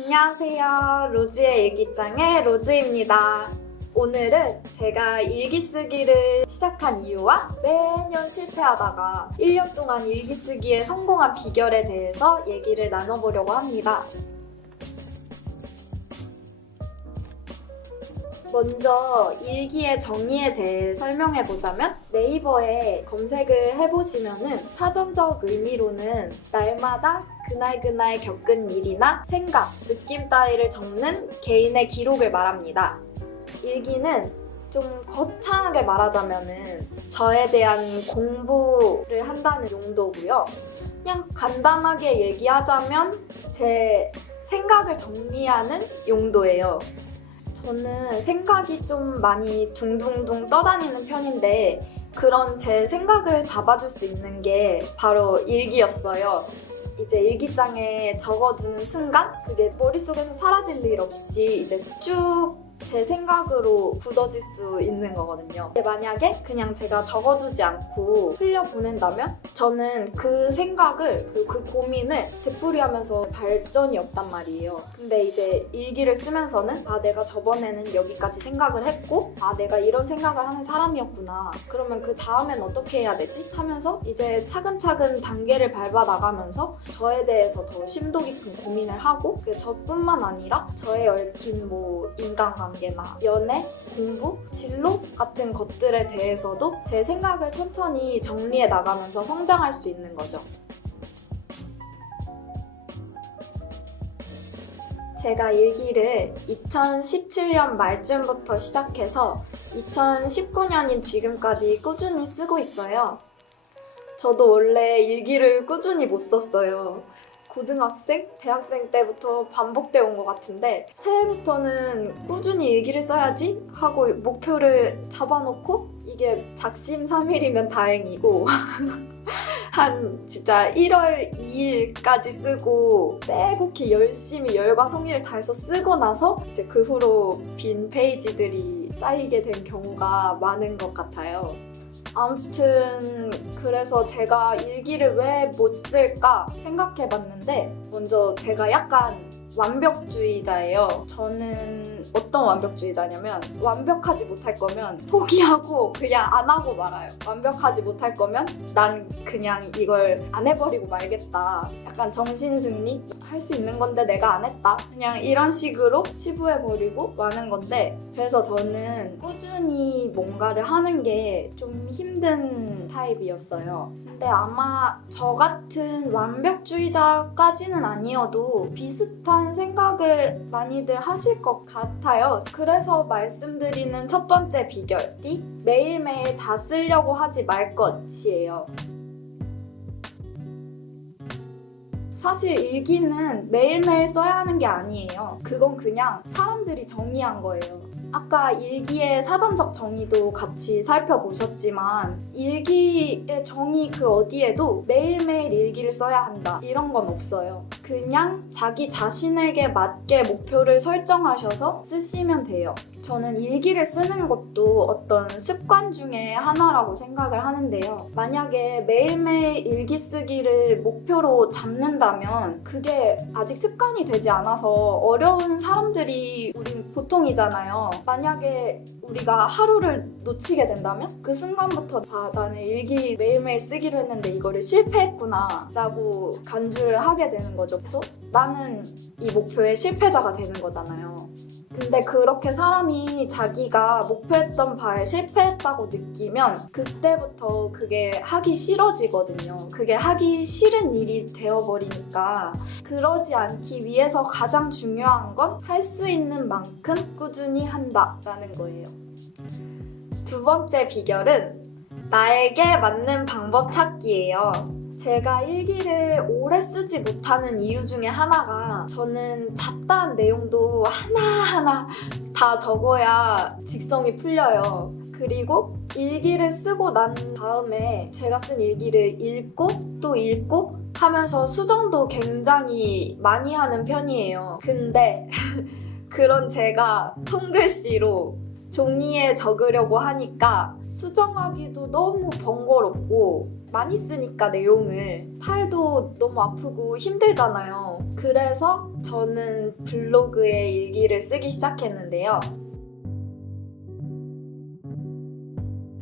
안녕하세요. 로즈의 일기장의 로즈입니다. 오늘은 제가 일기 쓰기를 시작한 이유와 매년 실패하다가 1년 동안 일기 쓰기에 성공한 비결에 대해서 얘기를 나눠보려고 합니다. 먼저 일기의 정의에 대해 설명해보자면 네이버에 검색을 해보시면은 사전적 의미로는 날마다 그날 겪은 일이나 생각, 느낌 따위를 적는 개인의 기록을 말합니다. 일기는 좀 거창하게 말하자면은 저에 대한 공부를 한다는 용도고요. 그냥 간단하게 얘기하자면 제 생각을 정리하는 용도예요. 저는 생각이 좀 많이 둥둥둥 떠다니는 편인데 그런 제 생각을 잡아줄 수 있는 게 바로 일기였어요. 이제 일기장에 적어두는 순간 그게 머릿속에서 사라질 일 없이 이제 쭉 제 생각으로 굳어질 수 있는 거거든요. 만약에 그냥 제가 적어두지 않고 흘려보낸다면 저는 그 생각을 그리고 그 고민을 되풀이하면서 발전이 없단 말이에요. 근데 이제 일기를 쓰면서는 내가 저번에는 여기까지 생각을 했고 내가 이런 생각을 하는 사람이었구나. 그러면 그 다음엔 어떻게 해야 되지? 하면서 이제 차근차근 단계를 밟아 나가면서 저에 대해서 더 심도 깊은 고민을 하고 저뿐만 아니라 저에 얽힌 인간관계나 연애, 공부, 진로 같은 것들에 대해서도 제 생각을 천천히 정리해 나가면서 성장할 수 있는 거죠. 제가 일기를 2017년 말쯤부터 시작해서 2019년인 지금까지 꾸준히 쓰고 있어요. 저도 원래 일기를 꾸준히 못 썼어요. 고등학생, 대학생 때부터 반복돼 온 것 같은데 새해부터는 꾸준히 일기를 써야지 하고 목표를 잡아놓고 이게 작심삼일이면 다행이고 한 진짜 1월 2일까지 쓰고 빼곡히 열심히 열과 성의를 다해서 쓰고 나서 이제 그 후로 빈 페이지들이 쌓이게 된 경우가 많은 것 같아요. 아무튼 그래서 제가 일기를 왜 못 쓸까 생각해봤는데 먼저 제가 약간 완벽주의자예요. 저는 어떤 완벽주의자냐면 완벽하지 못할 거면 포기하고 그냥 안 하고 말아요. 완벽하지 못할 거면 난 그냥 이걸 안 해버리고 말겠다. 약간 정신승리? 할 수 있는 건데 내가 안 했다. 그냥 이런 식으로 치부해버리고 마는 건데 그래서 저는 꾸준히 뭔가를 하는 게 좀 힘든 타입이었어요. 근데 아마 저 같은 완벽주의자까지는 아니어도 비슷한 생각을 많이들 하실 것 같아요. 그래서 말씀드리는 첫 번째 비결이 매일매일 다 쓰려고 하지 말 것이에요. 사실 일기는 매일매일 써야 하는 게 아니에요. 그건 그냥 사람들이 정의한 거예요. 아까 일기의 사전적 정의도 같이 살펴보셨지만 일기의 정의 그 어디에도 매일매일 일기를 써야 한다 이런 건 없어요. 그냥 자기 자신에게 맞게 목표를 설정하셔서 쓰시면 돼요. 저는 일기를 쓰는 것도 어떤 습관 중에 하나라고 생각을 하는데요. 만약에 매일매일 일기 쓰기를 목표로 잡는다면 그게 아직 습관이 되지 않아서 어려운 사람들이 우린 보통이잖아요. 만약에 우리가 하루를 놓치게 된다면 그 순간부터 나는 일기 매일매일 쓰기로 했는데 이거를 실패했구나 라고 간주를 하게 되는 거죠. 그래서 나는 이 목표의 실패자가 되는 거잖아요. 근데 그렇게 사람이 자기가 목표했던 바에 실패했다고 느끼면 그때부터 그게 하기 싫어지거든요. 그게 하기 싫은 일이 되어버리니까 그러지 않기 위해서 가장 중요한 건 할 수 있는 만큼 꾸준히 한다라는 거예요. 두 번째 비결은 나에게 맞는 방법 찾기예요. 제가 일기를 오래 쓰지 못하는 이유 중에 하나가 저는 잡다한 내용도 하나하나 다 적어야 직성이 풀려요. 그리고 일기를 쓰고 난 다음에 제가 쓴 일기를 읽고 또 읽고 하면서 수정도 굉장히 많이 하는 편이에요. 근데 그런 제가 손글씨로 종이에 적으려고 하니까 수정하기도 너무 번거롭고 많이 쓰니까 내용을 팔도 너무 아프고 힘들잖아요. 그래서 저는 블로그에 일기를 쓰기 시작했는데요.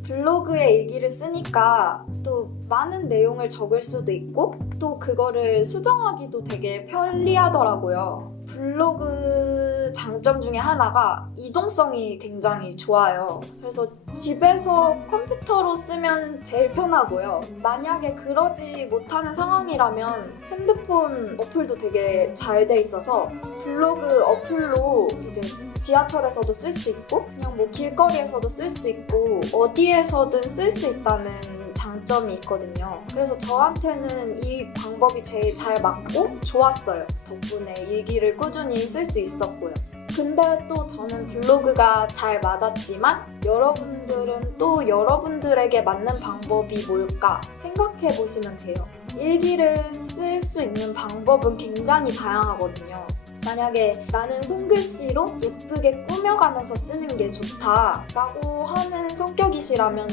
블로그에 일기를 쓰니까 또 많은 내용을 적을 수도 있고 또 그거를 수정하기도 되게 편리하더라고요. 블로그 장점 중에 하나가 이동성이 굉장히 좋아요. 그래서 집에서 컴퓨터로 쓰면 제일 편하고요. 만약에 그러지 못하는 상황이라면 핸드폰 어플도 되게 잘 돼 있어서 블로그 어플로 이제 지하철에서도 쓸 수 있고 그냥 뭐 길거리에서도 쓸 수 있고 어디에서든 쓸 수 있다는 장점이 있거든요. 그래서 저한테는 이 방법이 제일 잘 맞고 좋았어요. 덕분에 일기를 꾸준히 쓸 수 있었고요. 근데 또 저는 블로그가 잘 맞았지만 여러분들은 또 여러분들에게 맞는 방법이 뭘까 생각해 보시면 돼요. 일기를 쓸 수 있는 방법은 굉장히 다양하거든요. 만약에 나는 손글씨로 예쁘게 꾸며가면서 쓰는 게 좋다라고 하는 성격이시라면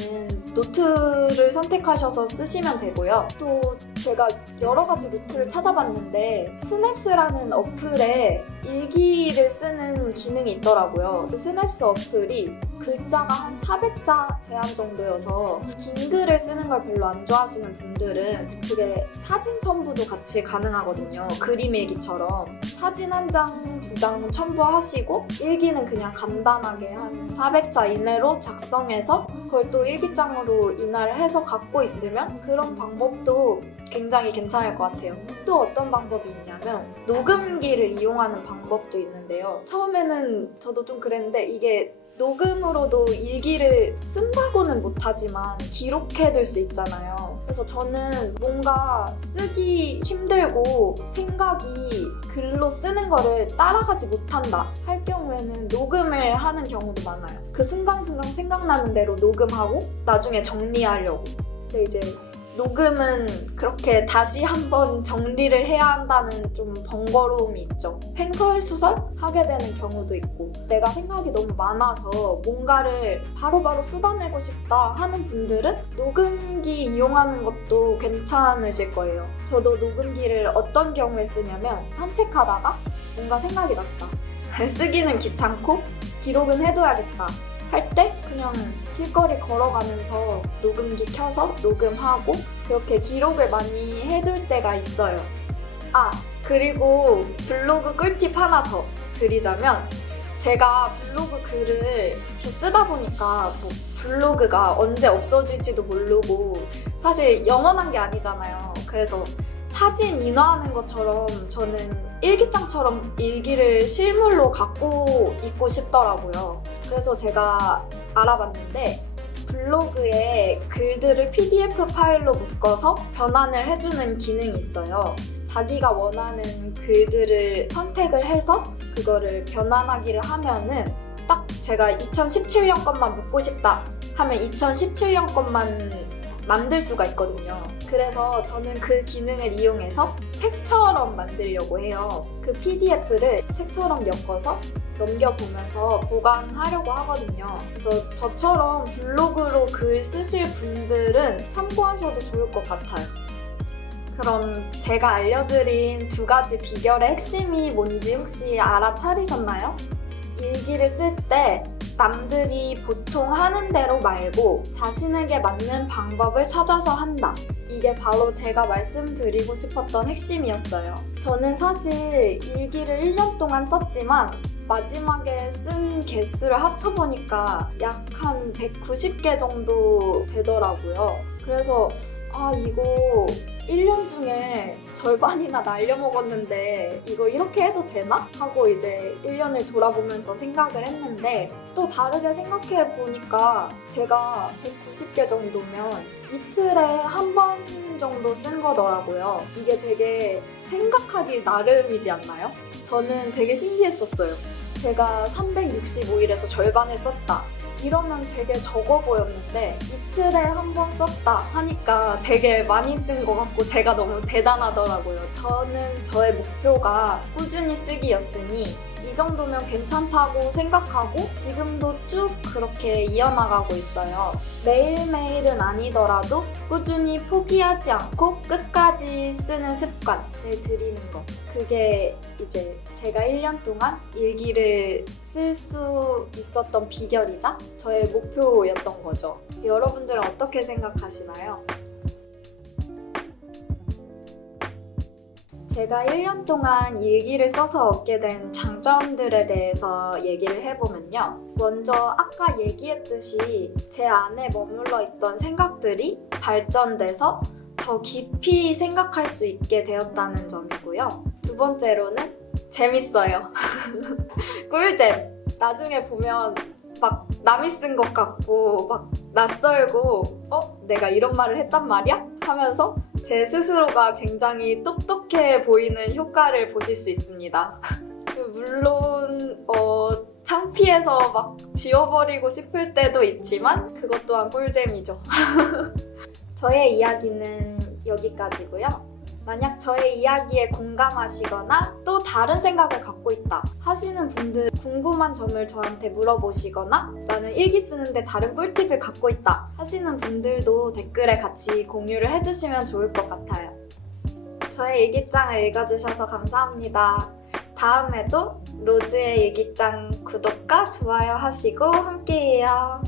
노트를 선택하셔서 쓰시면 되고요. 또 제가 여러 가지 노트를 찾아봤는데 스냅스라는 어플에 일기를 쓰는 기능이 있더라고요. 그 스냅스 어플이 글자가 한 400자 제한 정도여서 긴 글을 쓰는 걸 별로 안 좋아하시는 분들은 그게 사진 첨부도 같이 가능하거든요. 그림 일기처럼 사진 한 장, 두 장 첨부하시고 일기는 그냥 간단하게 한 400자 이내로 작성해서 그걸 또 일기장으로 인화를 해서 갖고 있으면 그런 방법도 굉장히 괜찮을 것 같아요. 또 어떤 방법이 있냐면 녹음기를 이용하는 방법도 있는데요. 처음에는 저도 좀 그랬는데 이게 녹음으로도 일기를 쓴다고는 못하지만 기록해둘 수 있잖아요. 그래서 저는 뭔가 쓰기 힘들고 생각이 글로 쓰는 거를 따라가지 못한다 할 경우에는 녹음을 하는 경우도 많아요. 그 순간순간 생각나는 대로 녹음하고 나중에 정리하려고. 근데 이제 녹음은 그렇게 다시 한번 정리를 해야 한다는 좀 번거로움이 있죠. 횡설수설 하게 되는 경우도 있고 내가 생각이 너무 많아서 뭔가를 바로바로 쏟아내고 싶다 하는 분들은 녹음기 이용하는 것도 괜찮으실 거예요. 저도 녹음기를 어떤 경우에 쓰냐면 산책하다가 뭔가 생각이 났다. 쓰기는 귀찮고 기록은 해둬야겠다. 할 때 그냥 길거리 걸어가면서 녹음기 켜서 녹음하고 그렇게 기록을 많이 해둘 때가 있어요. 그리고 블로그 꿀팁 하나 더 드리자면 제가 블로그 글을 이렇게 쓰다 보니까 뭐 블로그가 언제 없어질지도 모르고 사실 영원한 게 아니잖아요. 그래서 사진 인화하는 것처럼 저는 일기장처럼 일기를 실물로 갖고 있고 싶더라고요. 그래서 제가 알아봤는데 블로그에 글들을 PDF 파일로 묶어서 변환을 해주는 기능이 있어요. 자기가 원하는 글들을 선택을 해서 그거를 변환하기를 하면은 딱 제가 2017년 것만 묻고 싶다 하면 2017년 것만 만들 수가 있거든요. 그래서 저는 그 기능을 이용해서 책처럼 만들려고 해요. 그 PDF를 책처럼 엮어서 넘겨보면서 보관하려고 하거든요. 그래서 저처럼 블로그로 글 쓰실 분들은 참고하셔도 좋을 것 같아요. 그럼 제가 알려드린 두 가지 비결의 핵심이 뭔지 혹시 알아차리셨나요? 일기를 쓸 때 남들이 보통 하는 대로 말고 자신에게 맞는 방법을 찾아서 한다. 이게 바로 제가 말씀드리고 싶었던 핵심이었어요. 저는 사실 일기를 1년 동안 썼지만 마지막에 쓴 개수를 합쳐보니까 약 한 190개 정도 되더라고요. 그래서 이거 1년 중에 절반이나 날려먹었는데 이거 이렇게 해도 되나? 하고 이제 1년을 돌아보면서 생각을 했는데 또 다르게 생각해보니까 제가 190개 정도면 이틀에 한 번 정도 쓴 거더라고요. 이게 되게 생각하기 나름이지 않나요? 저는 되게 신기했었어요. 제가 365일에서 절반을 썼다. 이러면 되게 적어 보였는데 이틀에 한 번 썼다 하니까 되게 많이 쓴 것 같고 제가 너무 대단하더라고요. 저는 저의 목표가 꾸준히 쓰기였으니 이 정도면 괜찮다고 생각하고 지금도 쭉 그렇게 이어나가고 있어요. 매일매일은 아니더라도 꾸준히 포기하지 않고 끝까지 쓰는 습관을 들이는 것. 그게 이제 제가 1년 동안 일기를 쓸 수 있었던 비결이자 저의 목표였던 거죠. 여러분들은 어떻게 생각하시나요? 제가 1년 동안 일기를 써서 얻게 된 장점들에 대해서 얘기를 해보면요. 먼저 아까 얘기했듯이 제 안에 머물러 있던 생각들이 발전돼서 더 깊이 생각할 수 있게 되었다는 점이고요. 두 번째로는 재밌어요. 꿀잼! 나중에 보면 막 남이 쓴 것 같고 막 낯설고 내가 이런 말을 했단 말이야? 하면서 제 스스로가 굉장히 똑똑해 보이는 효과를 보실 수 있습니다. 물론 창피해서 막 지워버리고 싶을 때도 있지만 그것 또한 꿀잼이죠. 저의 이야기는 여기까지고요. 만약 저의 이야기에 공감하시거나 또 다른 생각을 갖고 있다 하시는 분들, 궁금한 점을 저한테 물어보시거나 나는 일기 쓰는데 다른 꿀팁을 갖고 있다 하시는 분들도 댓글에 같이 공유를 해주시면 좋을 것 같아요. 저의 일기장을 읽어주셔서 감사합니다. 다음에도 로즈의 일기장 구독과 좋아요 하시고 함께해요.